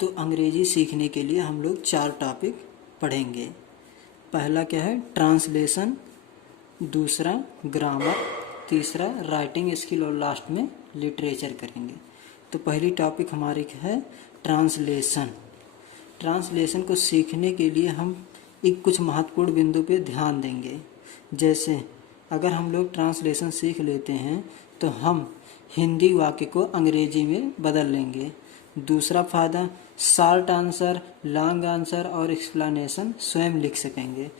तो अंग्रेजी सीखने के लिए हम लोग 4 टॉपिक पढ़ेंगे। पहला क्या है, ट्रांसलेशन, दूसरा ग्रामर, तीसरा राइटिंग स्किल और लास्ट में लिटरेचर करेंगे। तो पहली टॉपिक हमारी है ट्रांसलेशन। ट्रांसलेशन को सीखने के लिए हम एक कुछ महत्वपूर्ण बिंदु पे ध्यान देंगे। जैसे अगर हम लोग ट्रांसलेशन सीख लेते हैं तो हम हिंदी वाक्य को अंग्रेजी में बदल लेंगे। दूसरा फ़ायदा, शॉर्ट आंसर, लॉन्ग आंसर और एक्सप्लेनेशन स्वयं लिख सकेंगे।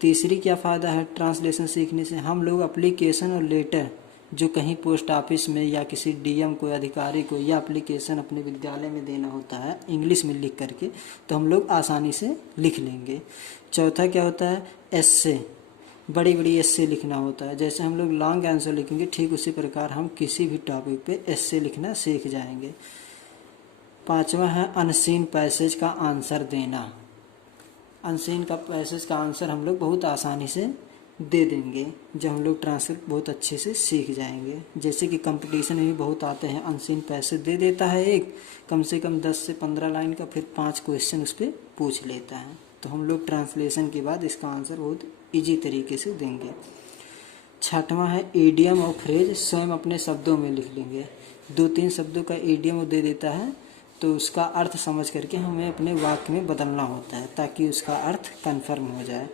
तीसरी क्या फ़ायदा है ट्रांसलेशन सीखने से, हम लोग एप्लीकेशन और लेटर जो कहीं पोस्ट ऑफिस में या किसी डीएम को, अधिकारी को, या एप्लीकेशन अपने विद्यालय में देना होता है इंग्लिश में लिख करके, तो हम लोग आसानी से लिख लेंगे। चौथा क्या होता है, एस्से, बड़ी बड़ी एस्से लिखना होता है। जैसे हम लोग लॉन्ग आंसर लिखेंगे, ठीक उसी प्रकार हम किसी भी टॉपिक पे एस्से लिखना सीख जाएंगे। पांचवा है अनसीन पैसेज का आंसर देना। अनसीन का पैसेज का आंसर हम लोग बहुत आसानी से दे देंगे जब हम लोग ट्रांसलेट बहुत अच्छे से सीख जाएंगे। जैसे कि कंपटीशन में भी बहुत आते हैं, अनसीन पैसेज दे देता है एक, कम से कम 10 से 15 लाइन का, फिर 5 क्वेश्चन उस पर पूछ लेता है। तो हम लोग ट्रांसलेशन के बाद इसका आंसर बहुत ईजी तरीके से देंगे। छठवां है ईडियम और फ्रेज, स्वयं अपने शब्दों में लिख लेंगे। 2-3 शब्दों का ईडियम वो दे देता है, तो उसका अर्थ समझ करके हमें अपने वाक्य में बदलना होता है ताकि उसका अर्थ कन्फर्म हो जाए।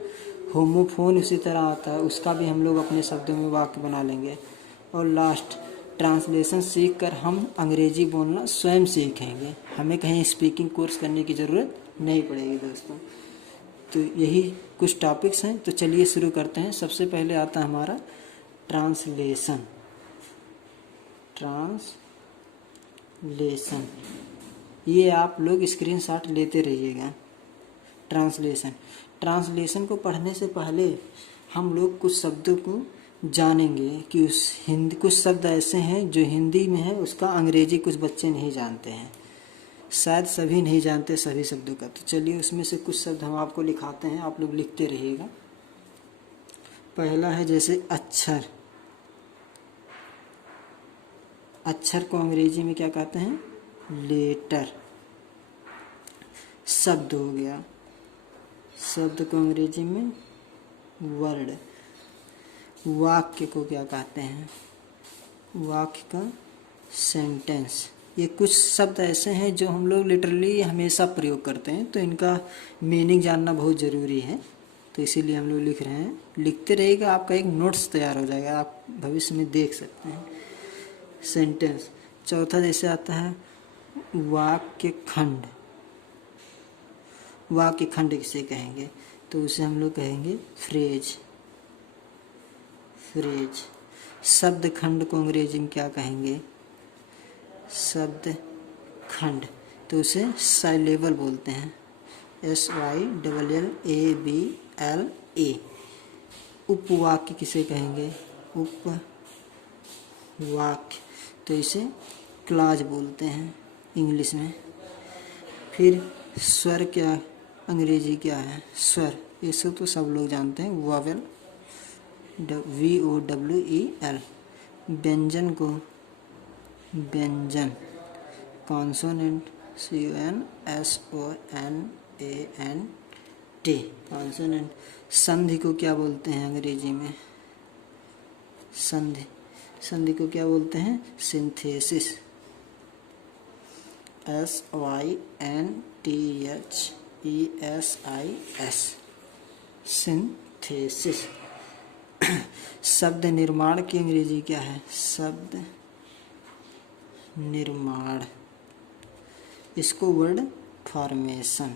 होमोफोन उसी तरह आता है, उसका भी हम लोग अपने शब्दों में वाक्य बना लेंगे। और लास्ट, ट्रांसलेशन सीख कर हम अंग्रेजी बोलना स्वयं सीखेंगे, हमें कहीं स्पीकिंग कोर्स करने की ज़रूरत नहीं पड़ेगी दोस्तों। तो यही कुछ टॉपिक्स हैं, तो चलिए शुरू करते हैं। सबसे पहले आता है हमारा ट्रांसलेशन। ट्रांसलेशन ये आप लोग स्क्रीनशॉट लेते रहिएगा। ट्रांसलेशन को पढ़ने से पहले हम लोग कुछ शब्दों को जानेंगे कि कुछ शब्द ऐसे हैं जो हिंदी में है, उसका अंग्रेजी कुछ बच्चे नहीं जानते हैं, शायद सभी नहीं जानते सभी शब्दों का। तो चलिए उसमें से कुछ शब्द हम आपको लिखाते हैं, आप लोग लिखते रहिएगा। पहला है जैसे अक्षर। अक्षर को अंग्रेजी में क्या कहते हैं, लेटर। शब्द हो गया, शब्द को अंग्रेजी में वर्ड। वाक्य को क्या कहते हैं, वाक्य का सेंटेंस। ये कुछ शब्द ऐसे हैं जो हम लोग लिटरली हमेशा प्रयोग करते हैं, तो इनका मीनिंग जानना बहुत ज़रूरी है, तो इसीलिए हम लोग लिख रहे हैं। लिखते रहिएगा, आपका एक नोट्स तैयार हो जाएगा, आप भविष्य में देख सकते हैं। सेंटेंस। चौथा जैसे आता है वाक्य खंड। वाक्य खंड किसे कहेंगे, तो उसे हम लोग कहेंगे फ्रेज। शब्द खंड को अंग्रेजी में क्या कहेंगे, शब्द खंड, तो उसे साइलेबल बोलते हैं, SYLLABLA। उपवाक्य किसे कहेंगे, उपवाक्य, तो इसे क्लॉज बोलते हैं इंग्लिश में। फिर स्वर क्या अंग्रेजी क्या है, स्वर, इसे तो सब लोग जानते हैं, वोवेल, VOWEL। व्यंजन को व्यंजन, कॉन्सोनेंट, CONSONANT, कॉन्सोनेंट। संधि को क्या बोलते हैं अंग्रेजी में, संधि को क्या बोलते हैं, सिंथेसिस, SYNTHESIS, सिंथेसिस। शब्द निर्माण की अंग्रेजी क्या है, शब्द निर्माण, इसको वर्ड फॉर्मेशन।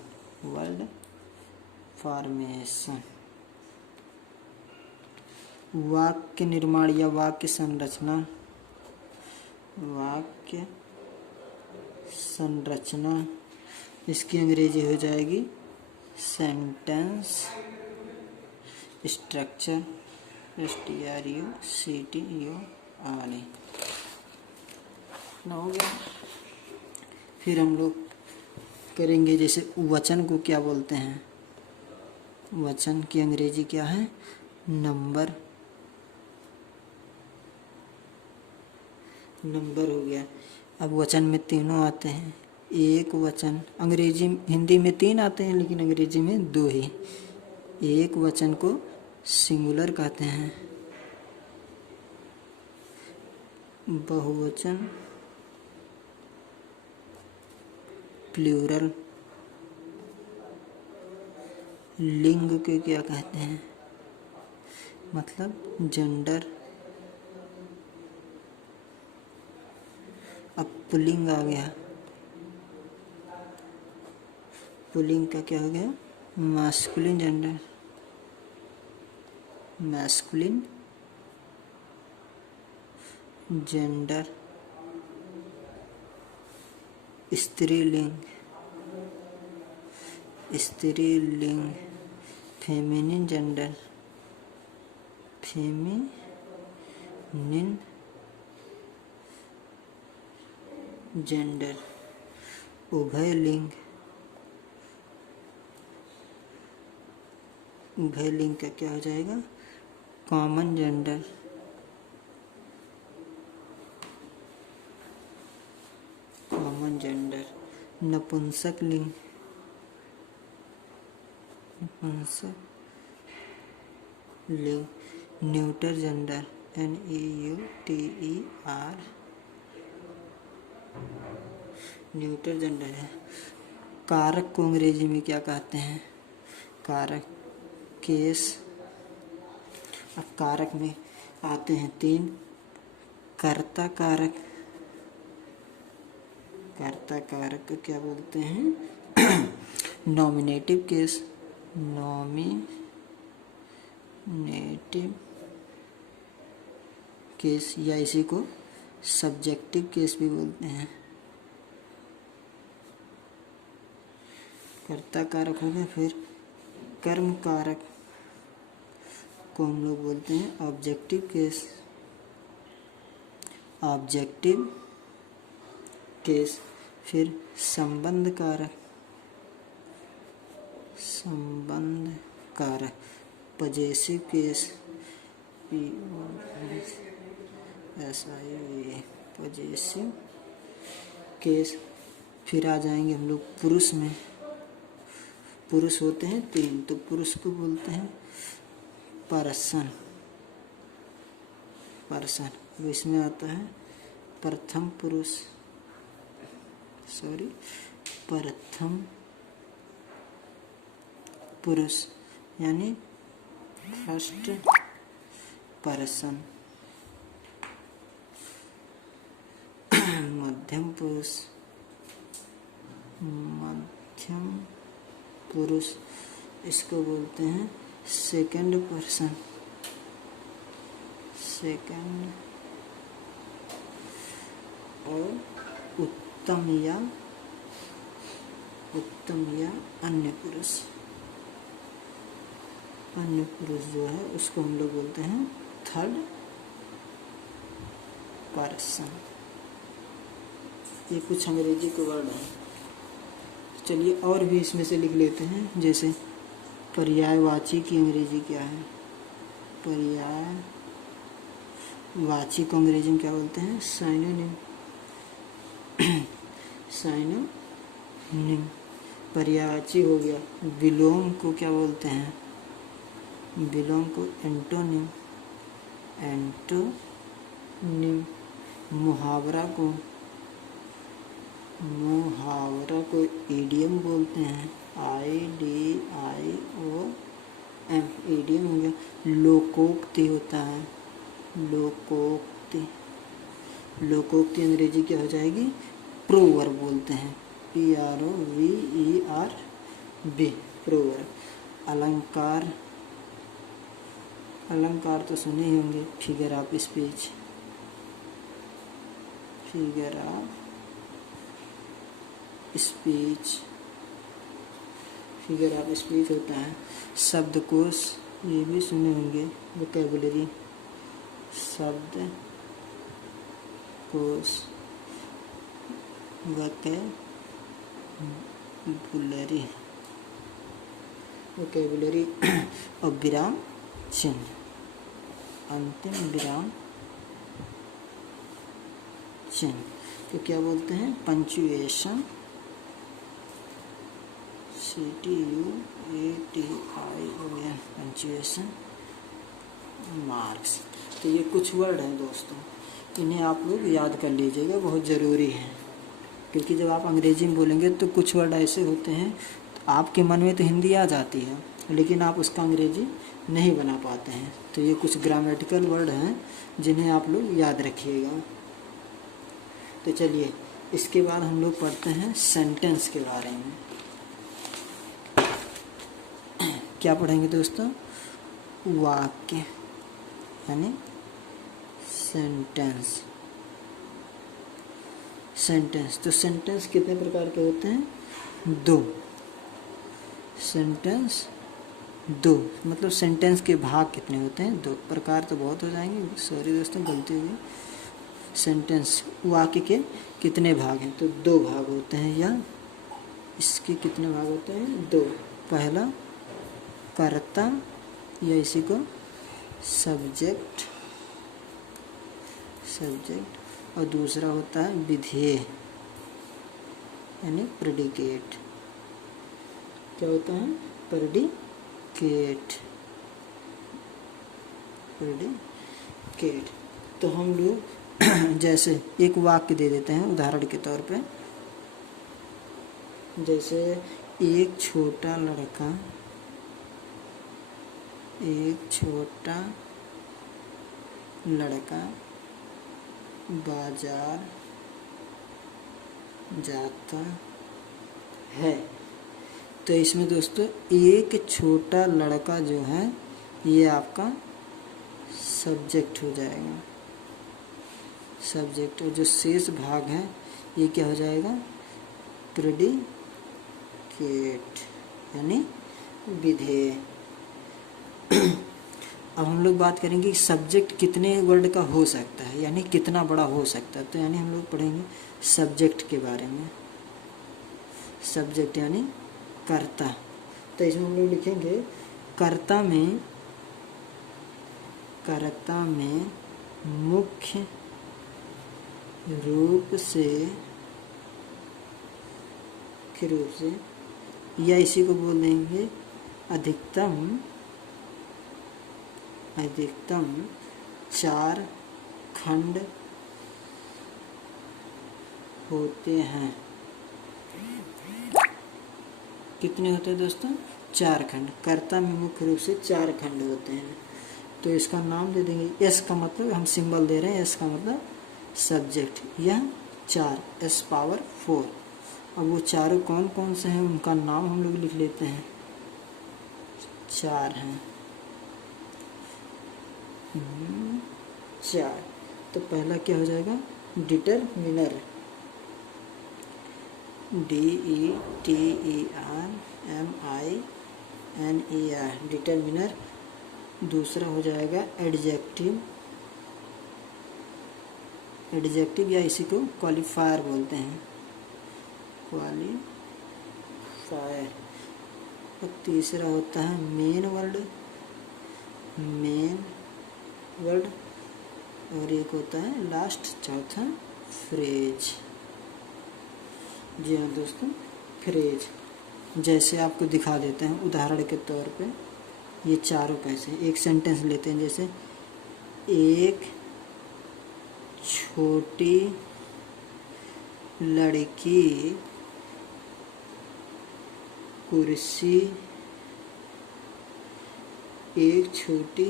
वाक्य निर्माण या वाक्य संरचना, इसकी अंग्रेजी हो जाएगी सेंटेंस स्ट्रक्चर, STRUCTURE। ना हो गया। फिर हम लोग करेंगे जैसे वचन को क्या बोलते हैं, वचन की अंग्रेजी क्या है, नंबर हो गया। अब वचन में तीनों आते हैं, एक वचन, अंग्रेजी हिंदी में 3 आते हैं लेकिन अंग्रेजी में 2 ही। एक वचन को सिंगुलर कहते हैं, बहुवचन प्लूरल। लिंग को क्या कहते हैं, मतलब जेंडर। अब पुल्लिंग आ गया, पुल्लिंग का क्या हो गया, मास्कुलिन जेंडर, मैस्कुलिन जेंडर। स्त्रीलिंग, स्त्रीलिंग, फेमिनिन जेंडर, फेमिनिन जेंडर। उभयलिंग, उभयलिंग का क्या हो जाएगा, कॉमन जेंडर। Common gender. नपुंसक लिंग, नपुंसक लिंग। Neuter gender, NEUTER, neuter gender है। कारक को अंग्रेजी में क्या कहते हैं, कारक, केस। अब कारक में आते हैं 3, कर्ता कारक, कर्ता कारक को क्या बोलते हैं, नॉमिनेटिव केस, नॉमिनेटिव केस, या इसी को सब्जेक्टिव केस भी बोलते हैं। कर्ता कारक हो गया। फिर कर्म कारक को हम लोग बोलते हैं ऑब्जेक्टिव केस, ऑब्जेक्टिव केस। फिर संबंध कारक, संबंध कारक, possessive case, POSSIV, possessive case. फिर आ जाएंगे हम लोग पुरुष में। पुरुष होते हैं 3, तो पुरुष को बोलते हैं पर्सन, पर्सन। अब इसमें आता है प्रथम पुरुष, प्रथम पुरुष यानी फर्स्ट पर्सन। मध्यम पुरुष, मध्यम पुरुष, इसको बोलते हैं सेकंड पर्सन, सेकंड। और उत्तम या अन्य पुरुष, अन्य पुरुष जो है उसको हम लोग बोलते हैं थर्ड पर्सन। ये कुछ अंग्रेजी के वर्ड हैं। चलिए और भी इसमें से लिख लेते हैं। जैसे पर्यायवाची की अंग्रेजी क्या है, पर्यायवाची को अंग्रेजी में क्या बोलते हैं, साइनोनिम, साइनोनिम। पर्यायवाची हो गया। विलोम को क्या बोलते हैं, विलोम को एंटोनिम, एंटोनिम। मुहावरा को इडियम बोलते हैं, IDIOM, इडियम हो गया। लोकोक्ति होता है, लोकोक्ति अंग्रेजी क्या हो जाएगी, प्रोवर्ब बोलते हैं, PROVERB, प्रोवर्ब। अलंकार तो सुने ही होंगे, figure of speech, figure of speech, figure of speech होता है। शब्दकोश, ये भी सुने होंगे, वोकैबुलरी, शब्दकोश, वोकैबुलरी। और विराम चिन्ह, अंतिम विराम चिन्ह तो क्या बोलते हैं, पंक्चुएशन CTUATION पंक्चुएशन मार्क्स। तो ये कुछ वर्ड हैं दोस्तों, इन्हें आप लोग याद कर लीजिएगा, बहुत ज़रूरी है। क्योंकि जब आप अंग्रेजी में बोलेंगे तो कुछ वर्ड ऐसे होते हैं, आपके मन में तो हिंदी आ जाती है लेकिन आप उसका अंग्रेजी नहीं बना पाते हैं। तो ये कुछ ग्रामेटिकल वर्ड हैं जिन्हें आप लोग याद रखिएगा। तो चलिए इसके बाद हम लोग पढ़ते हैं सेंटेंस के बारे में। क्या पढ़ेंगे दोस्तों? वाक्य यानी सेंटेंस। सेंटेंस, तो सेंटेंस कितने प्रकार के होते हैं? 2। सेंटेंस 2, मतलब सेंटेंस के भाग कितने होते हैं? 2 प्रकार। तो बहुत हो जाएंगे, सॉरी दोस्तों, गलती हो गई। सेंटेंस वाक्य के कितने भाग हैं? तो 2 भाग होते हैं। या इसके कितने भाग होते हैं? 2। पहला कर्ता या इसी को सब्जेक्ट और दूसरा होता है विधेय यानी प्रेडिकेट। क्या होता है? प्रेडिकेट। तो हम लोग जैसे एक वाक्य दे देते हैं उदाहरण के तौर पे, जैसे एक छोटा लड़का बाजार जाता है। तो इसमें दोस्तों एक छोटा लड़का जो है ये आपका सब्जेक्ट हो जाएगा, सब्जेक्ट। और जो शेष भाग है ये क्या हो जाएगा? प्रेडिकेट यानी विधेय। अब हम लोग बात करेंगे कि सब्जेक्ट कितने वर्ड का हो सकता है, यानी कितना बड़ा हो सकता है। तो यानी हम लोग पढ़ेंगे सब्जेक्ट के बारे में। सब्जेक्ट यानी कर्ता। तो इसमें हम लोग लिखेंगे कर्ता में मुख्य रूप से या इसी को बोल देंगे अधिकतम 4 खंड होते हैं। कितने होते हैं दोस्तों? 4 खंड। कर्ता में मुख्य रूप से 4 खंड होते हैं। तो इसका नाम दे देंगे। एस का मतलब हम सिंबल दे रहे हैं, एस का मतलब सब्जेक्ट। यह 4 S⁴। अब वो चारों कौन कौन से हैं उनका नाम हम लोग लिख लेते हैं। 4 हैं। 4। तो पहला क्या हो जाएगा? Determiner, DETERMINER, determiner. दूसरा हो जाएगा एडजेक्टिव या इसी को क्वालिफायर बोलते हैं, क्वालिफायर। और तीसरा होता है मेन वर्ड। और एक होता है लास्ट, चौथा फ्रेज। जी हाँ दोस्तों, फ्रेज। जैसे आपको दिखा देते हैं उदाहरण के तौर पे, ये चारों कैसे। एक सेंटेंस लेते हैं, जैसे एक छोटी लड़की कुर्सी, एक छोटी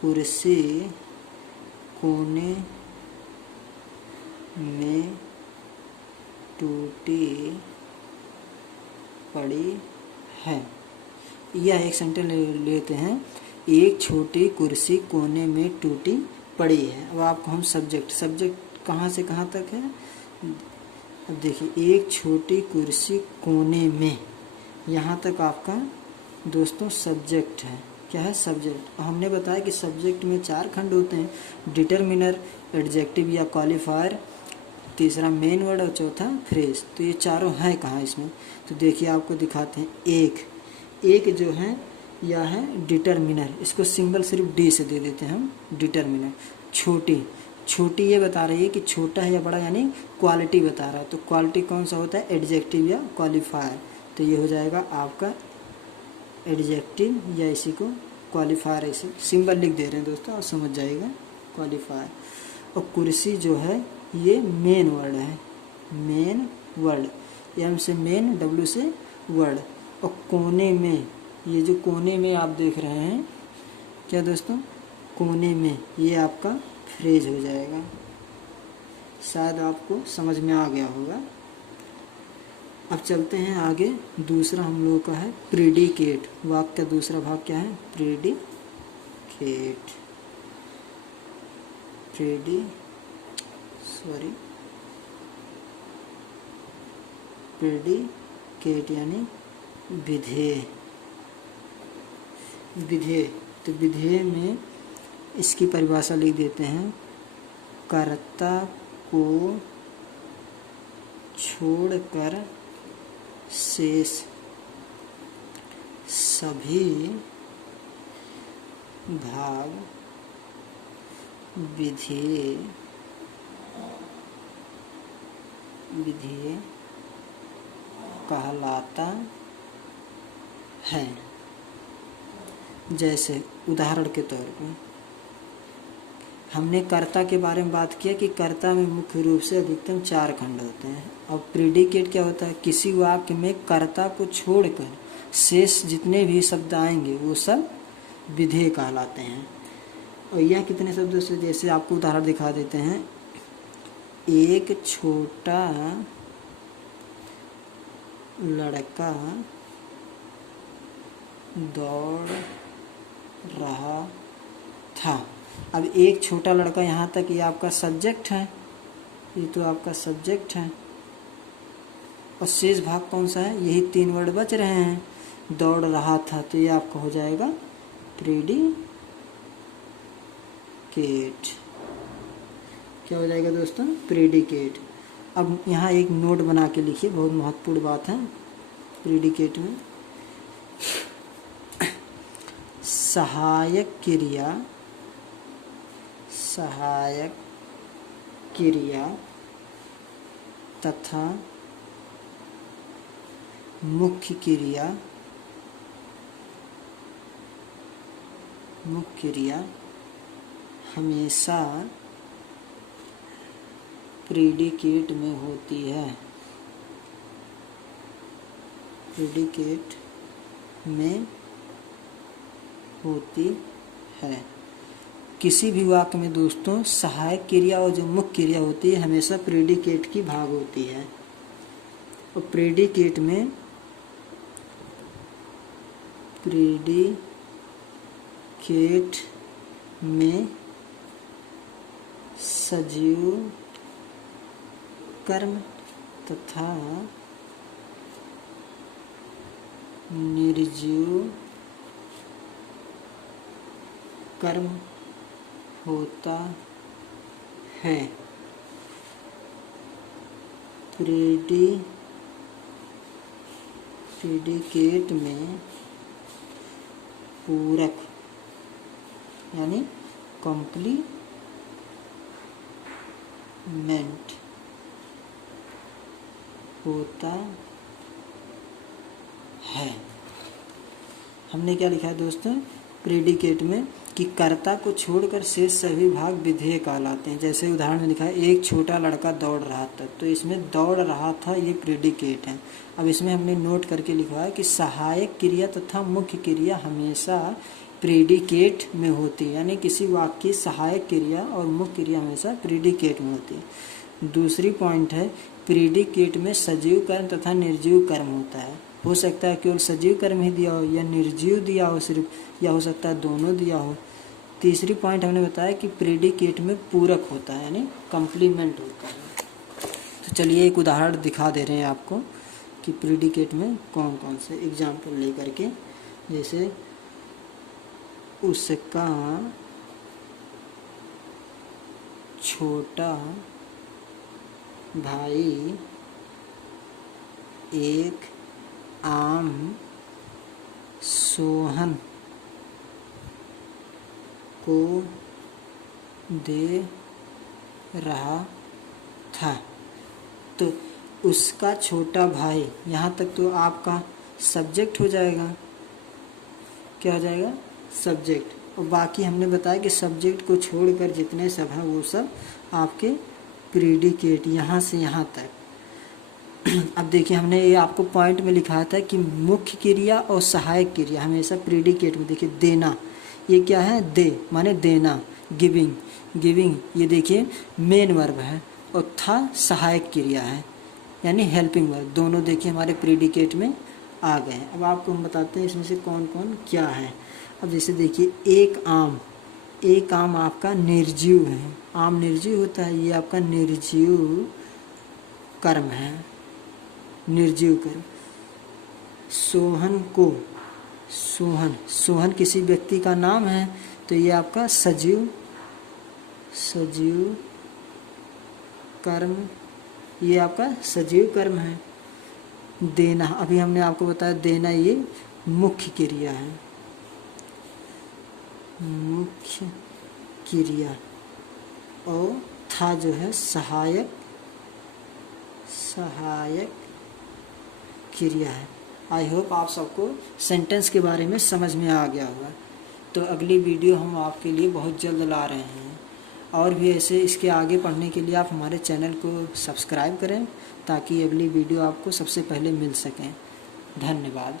कुर्सी कोने में टूटी पड़ी है। यह एक सेंटेंस लेते हैं, एक छोटी कुर्सी कोने में टूटी पड़ी है। अब आपको हम सब्जेक्ट कहाँ से कहाँ तक है? अब देखिए, एक छोटी कुर्सी कोने में, यहाँ तक आपका दोस्तों सब्जेक्ट है। क्या है? सब्जेक्ट। हमने बताया कि सब्जेक्ट में 4 खंड होते हैं, डिटरमिनर, एडजेक्टिव या क्वालिफायर, तीसरा मेन वर्ड और चौथा फ्रेज। तो ये चारों हैं कहाँ इसमें? तो देखिए आपको दिखाते हैं। एक जो है यह है डिटरमिनर, इसको सिंबल सिर्फ डी से दे देते हैं हम, डिटरमिनर। छोटी ये बता रही है कि छोटा है या बड़ा, यानी क्वालिटी बता रहा है। तो क्वालिटी कौन सा होता है, एडजेक्टिव या क्वालिफायर। तो ये हो जाएगा आपका एडजेक्टिव, या इसी को क्वालिफायर, ऐसे सिंबल लिख दे रहे हैं दोस्तों, आप समझ जाएगा क्वालिफायर। और कुर्सी जो है ये मेन वर्ड है, मेन वर्ड, एम से मेन, डब्ल्यू से वर्ड। और कोने में, ये जो कोने में आप देख रहे हैं क्या दोस्तों, कोने में, ये आपका फ्रेज हो जाएगा। शायद आपको समझ में आ गया होगा। अब चलते हैं आगे। दूसरा हम लोगों का है प्रेडिकेट। वाक्य का दूसरा भाग क्या है, प्रेडिकेट। प्रेडिकेट यानी विधेय। विधेय, तो विधेय में इसकी परिभाषा लिख देते हैं, कर्ता को छोड़कर शेष सभी भाग विधेय कहलाता है। जैसे उदाहरण के तौर पर हमने कर्ता के बारे में बात किया कि कर्ता में मुख्य रूप से अधिकतम 4 खंड होते हैं। और प्रेडिकेट क्या होता है, किसी वाक्य में कर्ता को छोड़कर शेष जितने भी शब्द आएंगे वो सब विधेय कहलाते हैं। और यह कितने शब्दों से, जैसे आपको उदाहरण दिखा देते हैं, एक छोटा लड़का दौड़ रहा था। अब एक छोटा लड़का, यहाँ तक ये आपका सब्जेक्ट है, ये तो आपका सब्जेक्ट है। और शेष भाग कौन सा है, यही 3 वर्ड बच रहे हैं, दौड़ रहा था। तो ये आपका हो जाएगा प्रेडिकेट। क्या हो जाएगा दोस्तों, प्रेडिकेट। अब यहाँ एक नोट बना के लिखिए, बहुत महत्वपूर्ण बात है प्रेडिकेट में। सहायक क्रिया तथा मुख्य क्रिया हमेशा प्रेडिकेट में होती है। प्रेडिकेट में होती है। किसी भी वाक्य में दोस्तों सहायक क्रिया और जो मुख्य क्रिया होती है हमेशा प्रेडिकेट की भाग होती है। और प्रेडिकेट में सजीव कर्म तथा निर्जीव कर्म होता है। प्रेडिकेट में पूरक यानी कॉम्प्लीमेंट होता है। हमने क्या लिखा है दोस्तों, प्रेडिकेट में कि कर्ता को छोड़कर शेष सभी भाग विधेय कहलाते हैं। जैसे उदाहरण में लिखा है, एक छोटा लड़का दौड़ रहा था, तो इसमें दौड़ रहा था ये प्रेडिकेट है। अब इसमें हमने नोट करके लिखा है कि सहायक क्रिया तथा मुख्य क्रिया हमेशा प्रेडिकेट में होती है, यानी किसी वाक्य की सहायक क्रिया और मुख्य क्रिया हमेशा प्रेडिकेट में होती है। दूसरी पॉइंट है, प्रेडिकेट में सजीव कर्म तथा निर्जीव कर्म होता है। हो सकता है केवल सजीव कर्म ही दिया हो या निर्जीव दिया हो सिर्फ, या हो सकता है दोनों दिया हो। तीसरी पॉइंट हमने बताया कि प्रेडिकेट में पूरक होता है, यानी कम्प्लीमेंट होता है। तो चलिए एक उदाहरण दिखा दे रहे हैं आपको कि प्रेडिकेट में कौन कौन से एग्जाम्पल लेकर के। जैसे उसका छोटा भाई एक आम सोहन को दे रहा था। तो उसका छोटा भाई, यहाँ तक तो आपका सब्जेक्ट हो जाएगा। क्या हो जाएगा? सब्जेक्ट। और बाकी हमने बताया कि सब्जेक्ट को छोड़कर जितने सब हैं वो सब आपके प्रीडिकेट, यहाँ से यहाँ तक। अब देखिए, हमने ये आपको पॉइंट में लिखा था कि मुख्य क्रिया और सहायक क्रिया हमेशा प्रीडिकेट में। देखिए देना, ये क्या है? दे माने देना, गिविंग। गिविंग ये देखिए मेन वर्ब है, और था सहायक क्रिया है यानी हेल्पिंग वर्ब। दोनों देखिए हमारे प्रीडिकेट में आ गए हैं। अब आपको हम बताते हैं इसमें से कौन कौन क्या है। अब जैसे देखिए एक आम, एक आम आपका निर्जीव है। आम निर्जीव होता है, ये आपका निर्जीव कर्म है, निर्जीव कर्म। सोहन को, सोहन, सोहन किसी व्यक्ति का नाम है, तो ये आपका सजीव, सजीव कर्म, ये आपका सजीव कर्म है। देना, अभी हमने आपको बताया देना ये मुख्य क्रिया है, मुख्य क्रिया। और था जो है सहायक, सहायक क्रिया है। आई होप आप सबको सेंटेंस के बारे में समझ में आ गया होगा। तो अगली वीडियो हम आपके लिए बहुत जल्द ला रहे हैं, और भी ऐसे इसके आगे पढ़ने के लिए आप हमारे चैनल को सब्सक्राइब करें ताकि अगली वीडियो आपको सबसे पहले मिल सकें। धन्यवाद।